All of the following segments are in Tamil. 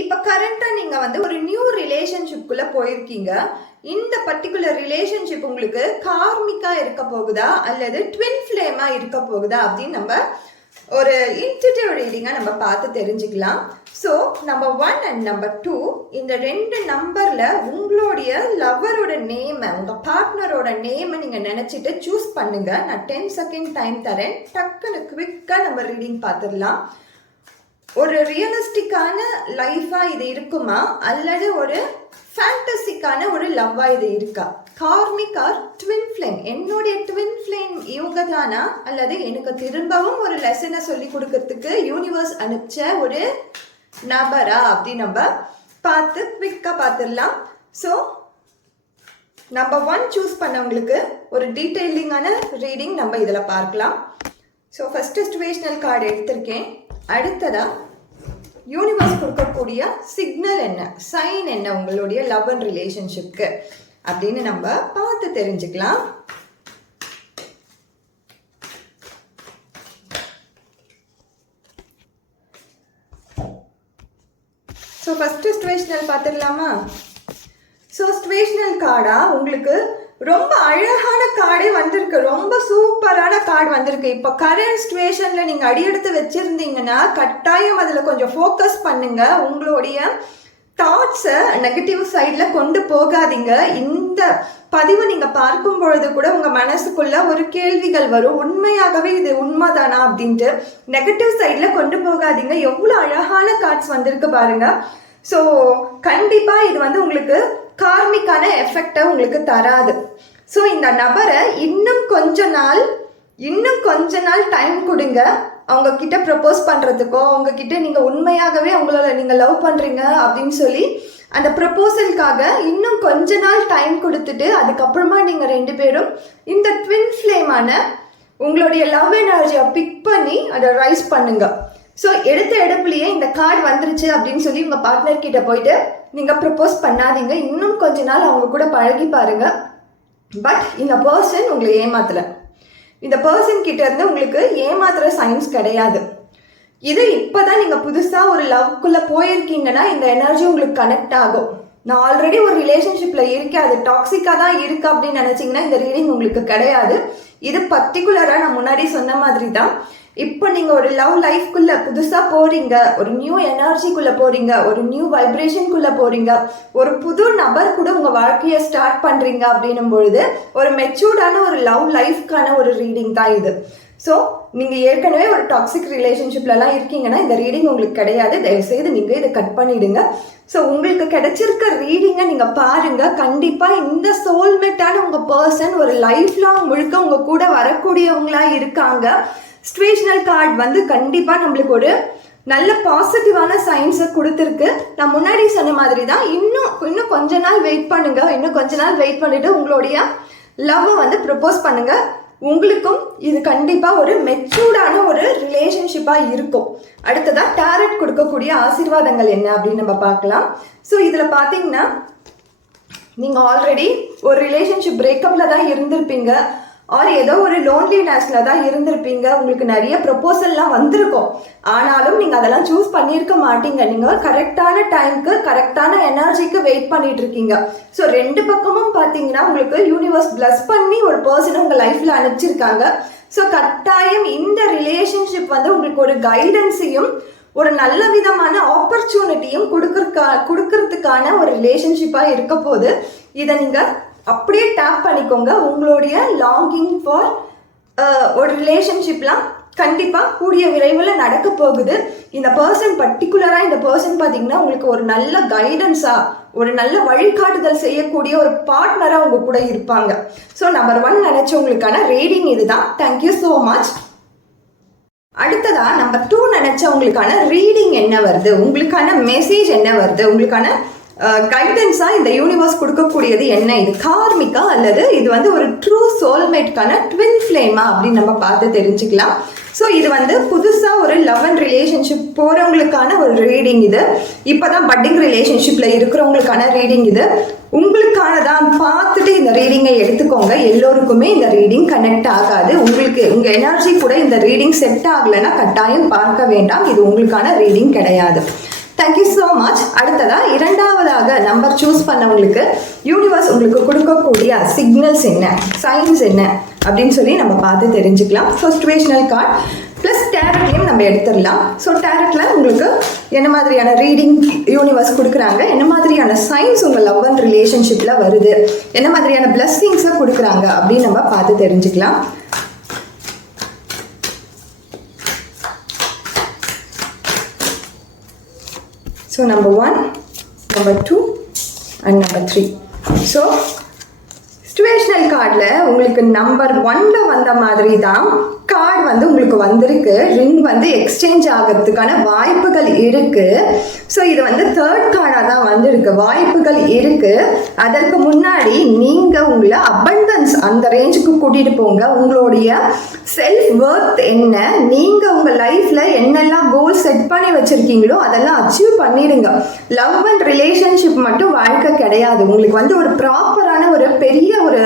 இப்போ கரண்ட்டாக நீங்கள் வந்து ஒரு நியூ ரிலேஷன்ஷிப்குள்ளே போயிருக்கீங்க. இந்த பர்டிகுலர் ரிலேஷன்ஷிப் உங்களுக்கு கார்மிக்காக இருக்க போகுதா? அல்லது ட்வின் ஃப்ளேமாக இருக்க போகுதா? அப்படின்னு நம்ம ஒரு இன்டிடிவ் ரீடிங்காக நம்ம பார்த்து தெரிஞ்சுக்கலாம். So number one and number two இந்த ரெண்டு நம்பரில் உங்களுடைய லவ்வரோட நேமை உங்கள் பார்ட்னரோட நேமை நீங்கள் நினச்சிட்டு சூஸ் பண்ணுங்கள் நான் டென் செகண்ட் டைம் தரேன். டக்குன்னு குவிக்காக நம்ம ரீடிங் பார்த்துடலாம். ஒரு ரியலிஸ்டிக்கான லைஃபாக இது இருக்குமா? அல்லது ஒரு ஃபேண்டசிக்கான ஒரு லவ்வா இது இருக்கா? கார்மிக் ஆர் ட்வின் ஃப்ளேம் என்னுடைய ட்வின் ஃப்ளேம் இவங்க தானா அல்லது எனக்கு திரும்பவும் ஒரு லெசனை சொல்லி கொடுக்கறதுக்கு யூனிவர்ஸ் அனுப்பிச்ச ஒரு நபரா? அப்படி நம்ம பார்த்து குவிக்காக பார்த்துடலாம். ஸோ நம்பர் ஒன் சூஸ் பண்ணவங்களுக்கு ஒரு டீட்டெயிலிங்கான ரீடிங் நம்ம இதில் பார்க்கலாம். ஸோ ஃபஸ்ட்டு சுச்சுவேஷ்னல் கார்டு எடுத்திருக்கேன். அடுத்ததா யூனிவர்ஸ் கொடுக்கக்கூடிய சிக்னல் என்ன? சைன் என்ன உங்களுடைய லவ் அண்ட் ரிலேஷன்ஷிப்க்கு அப்படின்னு நம்ம பார்த்து தெரிஞ்சுக்கலாம். ஸோ ஃபஸ்ட்டு ஸ்டுவேஷனல் பார்த்துடலாமா? ஸோ ஸ்டுவேஷனல் கார்டாக உங்களுக்கு ரொம்ப அழகான கார்டே வந்திருக்கு. ரொம்ப சூப்பரான கார்டு வந்திருக்கு. இப்போ கரண்ட் சுச்சுவேஷனில் நீங்கள் அடியெடுத்து வச்சுருந்தீங்கன்னா கட்டாயம் அதில் கொஞ்சம் ஃபோக்கஸ் பண்ணுங்க. உங்களுடைய தாட்ஸை நெகட்டிவ் சைடில் கொண்டு போகாதீங்க. இந்த பதிவு நீங்கள் பார்க்கும் பொழுது கூட உங்கள் மனசுக்குள்ள ஒரு கேள்விகள் வரும். உண்மையாகவே இது உண்மைதானா அப்படின்ட்டு நெகட்டிவ் சைடில் கொண்டு போகாதீங்க. எவ்வளோ அழகான கார்ட்ஸ் வந்திருக்கு பாருங்க. ஸோ கண்டிப்பாக இது வந்து உங்களுக்கு கார்மிக்கான எஃபெக்டை உங்களுக்கு தராது. ஸோ இந்த நபரை இன்னும் கொஞ்ச நாள் இன்னும் கொஞ்ச நாள் டைம் கொடுங்க. அவங்க கிட்ட ப்ரப்போஸ் பண்ணுறதுக்கோ அவங்க கிட்ட நீங்கள் உண்மையாகவே அவங்கள நீங்கள் லவ் பண்ணுறீங்க அப்படின்னு சொல்லி அந்த ப்ரப்போசலுக்காக இன்னும் கொஞ்ச நாள் டைம் கொடுத்துட்டு அதுக்கப்புறமா நீங்கள் ரெண்டு பேரும் இந்த ட்வின் ஃப்ளேமான உங்களுடைய லவ் எனர்ஜியை பிக் பண்ணி அதை ரைஸ் பண்ணுங்கள் ஸோ எடுத்த எடுப்புலையே இந்த கார்டு வந்துருச்சு அப்படின்னு சொல்லி உங்கள் பார்ட்னர் கிட்ட போயிட்டு நீங்கள் ப்ரப்போஸ் பண்ணாதீங்க. இன்னும் கொஞ்ச நாள் அவங்க கூட பழகி பாருங்க. பட் இந்த பர்சன் உங்களை ஏமாத்தலை. இந்த பர்சன் கிட்ட இருந்து உங்களுக்கு ஏமாத்துற சயின்ஸ் கிடையாது. இது இப்போ தான் நீங்கள் புதுசாக ஒரு லவ்க்குள்ளே போயிருக்கீங்கன்னா இந்த எனர்ஜி உங்களுக்கு கனெக்ட் ஆகும். நான் ஆல்ரெடி ஒரு ரிலேஷன்ஷிப்பில் இருக்கேன். அது டாக்ஸிக்காக தான் இருக்குது அப்படின்னு நினச்சிங்கன்னா இந்த ரீடிங் உங்களுக்கு கிடையாது. இது பர்டிகுலராக நான் முன்னாடி சொன்ன மாதிரி தான் இப்போ நீங்கள் ஒரு லவ் லைஃப்குள்ளே புதுசாக போகிறீங்க ஒரு நியூ எனர்ஜிக்குள்ளே போகிறீங்க ஒரு நியூ வைப்ரேஷனுக்குள்ளே போகிறீங்க ஒரு புது நபர் கூட உங்கள் வாழ்க்கையை ஸ்டார்ட் பண்ணுறீங்க அப்படின்னும் பொழுது ஒரு மெச்சூர்டான ஒரு லவ் லைஃப்க்கான ஒரு ரீடிங் தான் இது. ஸோ நீங்கள் ஏற்கனவே ஒரு டாக்ஸிக் ரிலேஷன்ஷிப்லலாம் இருக்கீங்கன்னா இந்த ரீடிங் உங்களுக்கு கிடையாது. தயவுசெய்து நீங்கள் இதை கட் பண்ணிவிடுங்க ஸோ உங்களுக்கு கிடைச்சிருக்க ரீடிங்கை நீங்கள் பாருங்கள் கண்டிப்பாக இந்த சோல்மேட்டான உங்கள் பர்சன் ஒரு லைஃப் லாங் முழுக்க உங்கள் கூட வரக்கூடியவங்களா இருக்காங்க. சுச்சுவேஷனல் கார்டு வந்து கண்டிப்பாக நம்மளுக்கு ஒரு நல்ல பாசிட்டிவான சயின்ஸை கொடுத்துருக்கு. நான் முன்னாடி சொன்ன மாதிரி தான் இன்னும் இன்னும் கொஞ்ச நாள் வெயிட் பண்ணுங்க. இன்னும் கொஞ்ச நாள் வெயிட் பண்ணிட்டு உங்களுடைய லவ்வை வந்து ப்ரப்போஸ் பண்ணுங்க. உங்களுக்கும் இது கண்டிப்பாக ஒரு மெச்சூர்டான ஒரு ரிலேஷன்ஷிப்பாக இருக்கும். அடுத்ததாக டேரட் கொடுக்கக்கூடிய ஆசீர்வாதங்கள் என்ன அப்படின்னு நம்ம பார்க்கலாம். ஸோ இதில் பார்த்தீங்கன்னா நீங்கள் ஆல்ரெடி ஒரு ரிலேஷன்ஷிப் பிரேக்கப்பில் தான் இருந்திருப்பீங்க. ஆர் ஏதோ ஒரு லோன்லினஸ்ல தான் இருந்திருப்பீங்க. உங்களுக்கு நிறைய ப்ரப்போசல்லாம் வந்திருக்கும். ஆனாலும் நீங்கள் அதெல்லாம் சூஸ் பண்ணியிருக்க மாட்டீங்க. நீங்கள் கரெக்டான டைம்க்கு கரெக்டான எனர்ஜிக்கு வெயிட் பண்ணிட்டு இருக்கீங்க ஸோ ரெண்டு பக்கமும் பார்த்தீங்கன்னா உங்களுக்கு யூனிவர்ஸ் பிளஸ் பண்ணி ஒரு பர்சன் உங்கள் லைஃப்பில் அனுப்பிச்சிருக்காங்க. ஸோ கட்டாயம் இந்த ரிலேஷன்ஷிப் வந்து உங்களுக்கு ஒரு கைடன்ஸையும் ஒரு நல்ல விதமான ஆப்பர்ச்சுனிட்டியும் கொடுக்கறக்கா கொடுக்கறதுக்கான ஒரு ரிலேஷன்ஷிப்பாக இருக்க போது இதை நீங்கள் அப்படியே டேப் பண்ணிக்கோங்க. உங்களுடைய லாங்கிங் ஃபார் ஒரு ரிலேஷன்ஷிப்லாம் கண்டிப்பாக கூடிய விரைவில் நடக்க போகுது. இந்த பர்சன் பர்டிகுலராக இந்த பர்சன் பார்த்தீங்கன்னா உங்களுக்கு ஒரு நல்ல கைடன்ஸாக ஒரு நல்ல வழிகாட்டுதல் செய்யக்கூடிய ஒரு பார்ட்னராக அவங்க கூட இருப்பாங்க. ஸோ நம்பர் ஒன் நினச்சவங்களுக்கான ரீடிங் இதுதான். தேங்க்யூ ஸோ மச் அடுத்ததாக நம்பர் டூ நினச்சவங்களுக்கான ரீடிங் என்ன வருது? உங்களுக்கான மெசேஜ் என்ன வருது? உங்களுக்கான கைடன்ஸாக இந்த யூனிவர்ஸ் கொடுக்கக்கூடியது என்ன? இது கார்மிக்கா அல்லது இது வந்து ஒரு ட்ரூ சோல்மேட்கான ட்வின் ஃப்ளேமா அப்படின்னு நம்ம பார்த்து தெரிஞ்சுக்கலாம். ஸோ இது வந்து புதுசாக ஒரு லவ் அண்ட் ரிலேஷன்ஷிப் போகிறவங்களுக்கான ஒரு ரீடிங் இது. இப்போ தான் பட்டிங் ரிலேஷன்ஷிப்பில் இருக்கிறவங்களுக்கான ரீடிங் இது. உங்களுக்கானதான் பார்த்துட்டு இந்த ரீடிங்கை எடுத்துக்கோங்க. எல்லோருக்குமே இந்த ரீடிங் கனெக்ட் ஆகாது. உங்களுக்கு உங்கள் எனர்ஜி கூட இந்த ரீடிங் செட் ஆகலைன்னா கட்டாயம் பார்க்க வேண்டாம். இது உங்களுக்கான ரீடிங் கிடையாது. தேங்க்யூ ஸோ மச் அடுத்ததா இரண்டாவதாக நம்பர் சூஸ் பண்ணவங்களுக்கு யூனிவர்ஸ் உங்களுக்கு கொடுக்கக்கூடிய சிக்னல்ஸ் என்ன? சைன்ஸ் என்ன? அப்படின்னு சொல்லி நம்ம பார்த்து தெரிஞ்சுக்கலாம். ஸோ சுச்சுவேஷனல் கார்டு ப்ளஸ் டேரட்லையும் நம்ம எடுத்துடலாம். ஸோ டேரட்டில் உங்களுக்கு என்ன மாதிரியான ரீடிங் யூனிவர்ஸ் கொடுக்குறாங்க? என்ன மாதிரியான சைன்ஸ் உங்கள் லவ் அண்ட் ரிலேஷன்ஷிப்பில் வருது? என்ன மாதிரியான பிளஸ்ஸிங்ஸை கொடுக்குறாங்க? அப்படின்னு நம்ம பார்த்து தெரிஞ்சுக்கலாம். So number one, number two, and number three. So situational கார்டில் உங்களுக்கு நம்பர் ஒன்ல வந்த மாதிரி தான் கார்டு வந்து உங்களுக்கு வந்திருக்கு. ரிங் வந்து எக்ஸ்சேஞ்ச் ஆகிறதுக்கான வாய்ப்புகள் இருக்கு. ஸோ இது வந்து தேர்ட் கார்டாக தான் வந்திருக்கு. வாய்ப்புகள் இருக்கு. அதற்கு முன்னாடி நீங்கள் உங்களை அபண்டன்ஸ் அந்த ரேஞ்சுக்கு கூட்டிகிட்டு போங்க. உங்களுடைய செல்ஃப் ஒர்த் என்ன? நீங்கள் உங்கள் லைஃப்பில் என்னெல்லாம் கோல் செட் பண்ணி வச்சுருக்கீங்களோ அதெல்லாம் அச்சீவ் பண்ணிடுங்க. லவ் அண்ட் ரிலேஷன்ஷிப் மட்டும் வாழ்க்கை கிடையாது. உங்களுக்கு வந்து ஒரு ப்ராப்பர் ஒரு பெரிய ஒரு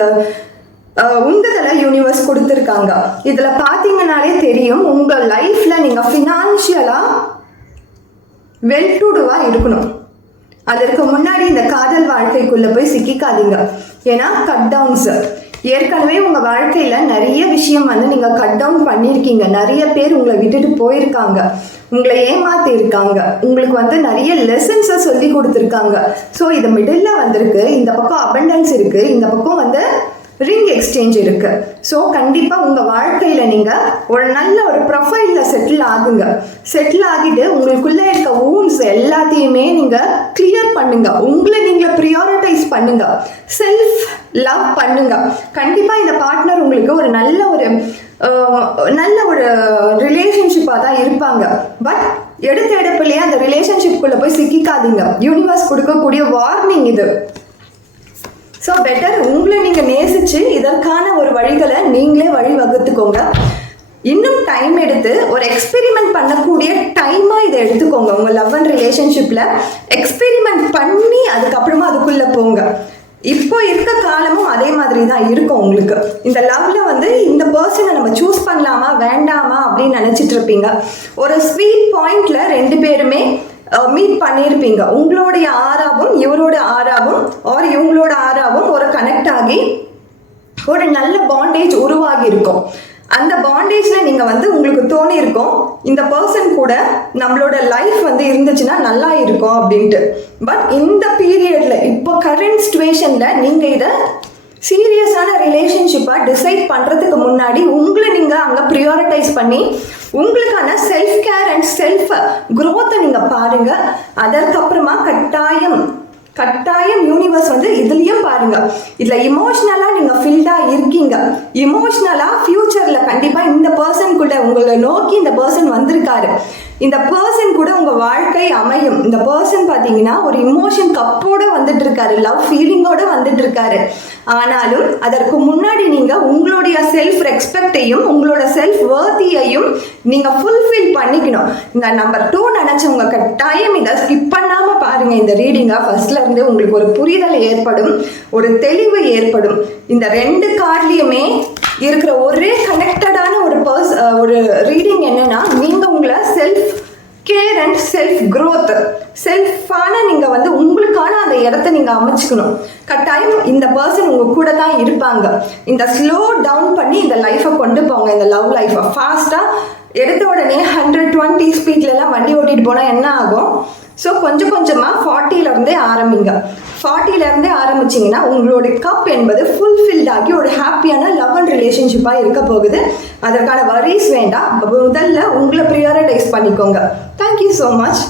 அஹ், உந்துதலை யூனிவர்ஸ் கொடுத்துருக்காங்க. இதில் பார்த்தீங்கனாலே தெரியும் உங்கள் லைஃப்பில் நீங்கள் ஃபினான்ஷியலாக வெல் டுடுவாக இருக்கணும். அதற்கு முன்னாடி இந்த காதல் வாழ்க்கைக்குள்ளே போய் சிக்கிக்காதீங்க. ஏன்னா கட் டவுன்ஸ் ஏற்கனவே உங்கள் வாழ்க்கையில் நிறைய விஷயம் வந்து நீங்கள் கட் டவுன் பண்ணியிருக்கீங்க. நிறைய பேர் உங்களை விட்டுட்டு போயிருக்காங்க. உங்களை ஏமாத்தி இருக்காங்க உங்களுக்கு வந்து நிறைய லெசன்ஸை சொல்லி கொடுத்துருக்காங்க. ஸோ இது மிடில் வந்திருக்கு. இந்த பக்கம் அபண்டன்ஸ் இருக்குது இந்த பக்கம் வந்து ரிங் எக்ஸ்சேஞ்ச் இருக்கு. ஸோ கண்டிப்பாக உங்கள் வாழ்க்கையில் நீங்கள் ஒரு நல்ல ஒரு ப்ரொஃபைலில் செட்டில் ஆகுங்க. செட்டில் ஆகிட்டு உங்களுக்குள்ளே இருக்க ஊன்ஸ் எல்லாத்தையுமே நீங்கள் கிளியர் பண்ணுங்க. உங்களை நீங்கள் ப்ரியாரிட்டைஸ் பண்ணுங்க. செல்ஃப் லவ் பண்ணுங்க. கண்டிப்பாக இந்த பார்ட்னர் உங்களுக்கு ஒரு நல்ல ஒரு நல்ல ஒரு ரிலேஷன்ஷிப்பாக தான் இருப்பாங்க. பட் எடுத்த எடுப்புலேயே அந்த ரிலேஷன்ஷிப்குள்ளே போய் சிக்கிக்காதீங்க. யூனிவர்ஸ் கொடுக்கக்கூடிய வார்னிங் இது. ஸோ பெட்டர் உங்களை நீங்கள் நேசித்து இதற்கான ஒரு வழிகளை நீங்களே வழி வகுத்துக்கோங்க இன்னும் டைம் எடுத்து ஒரு எக்ஸ்பெரிமெண்ட் பண்ணக்கூடிய டைமாக இதை எடுத்துக்கோங்க உங்கள் லவ் அண்ட் ரிலேஷன்ஷிப்பில் எக்ஸ்பெரிமெண்ட் பண்ணி அதுக்கப்புறமா அதுக்குள்ளே போங்க. இப்போ இருக்க காலமும் அதே மாதிரி தான் இருக்கும் உங்களுக்கு. இந்த லவ்ல வந்து இந்த பர்சனை நம்ம சூஸ் பண்ணலாமா வேண்டாமா அப்படின்னு நினச்சிட்டு இருப்பீங்க. ஒரு ஸ்வீட் பாயிண்ட்ல ரெண்டு பேருமே Uh, மீட் பண்ணியிருப்பீங்க. உங்களுடைய ஆறாவும் இவரோட ஆறாவும் ஆர் இவங்களோட ஆறாவும் ஒரு கனெக்ட் ஆகி ஒரு நல்ல பாண்டேஜ் உருவாகி இருக்கும் அந்த பாண்டேஜில் நீங்கள் வந்து உங்களுக்கு தோணி இருக்கும் இந்த பர்சன் கூட நம்மளோட லைஃப் வந்து இருந்துச்சுன்னா நல்லா இருக்கும் அப்படின்ட்டு. பட் இந்த பீரியடில் இப்போ கரண்ட் சுச்சுவேஷனில் நீங்கள் இதை சீரியஸான ரிலேஷன்ஷிப்பாக டிசைட் பண்ணுறதுக்கு முன்னாடி உங்களை நீங்கள் அங்கே ப்ரியாரிட்டைஸ் பண்ணி உங்களுக்கான செல்ஃப் கேர் அண்ட் செல்ஃப் குரோத்தை நீங்கள் பாருங்கள் அதற்கப்புறமா கட்டாயம் கட்டாயம் யூனிவர்ஸ் வந்து இதுலேயும் பாருங்க. இதில் இமோஷ்னலாக நீங்கள் ஃபில்டாக இருக்கீங்க. இமோஷ்னலாக ஃப்யூச்சரில் கண்டிப்பாக இந்த பர்சன் கூட உங்களை நோக்கி இந்த பர்சன் வந்திருக்காரு. இந்த பர்சன் கூட உங்க வாழ்க்கை அமையும். இந்த பர்சன் பாத்தீங்கன்னா ஒரு இமோஷன் கப்போட வந்துட்டு இருக்காரு லவ் ஃபீலிங்கோட வந்துட்டு இருக்காரு ஆனாலும் அதற்கு முன்னாடி நீங்க உங்களுடைய செல்ஃப் ரெஸ்பெக்டையும் உங்களோட செல்ஃப் வேர்த்தியையும் நீங்க ஃபுல்ஃபில் பண்ணிக்கணும். இந்த நம்பர் டூ நினைச்சவங்க கட்டாயம் இதை ஸ்கிப் பண்ணாம பாருங்க. இந்த ரீடிங்கை ஃபர்ஸ்ட்ல இருந்து உங்களுக்கு ஒரு புரிதல் ஏற்படும் ஒரு தெளிவு ஏற்படும். இந்த ரெண்டு கார்ட்லயுமே இருக்கிற ஒரே கனெக்டடான ஒரு பர்ஸ் ஒரு ரீடிங் என்னன்னா நீங்க கேர் அண்ட் செல்ஃப் க்ரோத் செல்ஃபான நீங்கள் வந்து உங்களுக்கான அந்த இடத்த நீங்கள் அமைச்சுக்கணும். கட்டாயம் இந்த பர்சன் உங்கள் கூட தான் இருப்பாங்க. இந்த ஸ்லோ டவுன் பண்ணி இந்த லைஃப்பை கொண்டு போங்க. இந்த லவ் லைஃப்பை ஃபாஸ்ட்டாக எடுத்த உடனே ஹண்ட்ரட் டுவெண்ட்டி ஸ்பீட்லலாம் வண்டி ஓட்டிகிட்டு போனால் என்ன ஆகும்? ஸோ கொஞ்சம் கொஞ்சமாக ஃபார்ட்டிலேருந்தே ஆரம்பிங்க. ஃபார்ட்டிலேருந்தே ஆரம்பிச்சிங்கன்னா உங்களோட கப் என்பது ஃபுல்ஃபில்ட் ஆகி ஒரு ஹாப்பியான லவ் அண்ட் ரிலேஷன்ஷிப்பாக இருக்க போகுது. அதற்கான வரிஸ் வேண்டாம். முதல்ல உங்களை ப்ரியாரிட்டைஸ் பண்ணிக்கோங்க. Thank you so much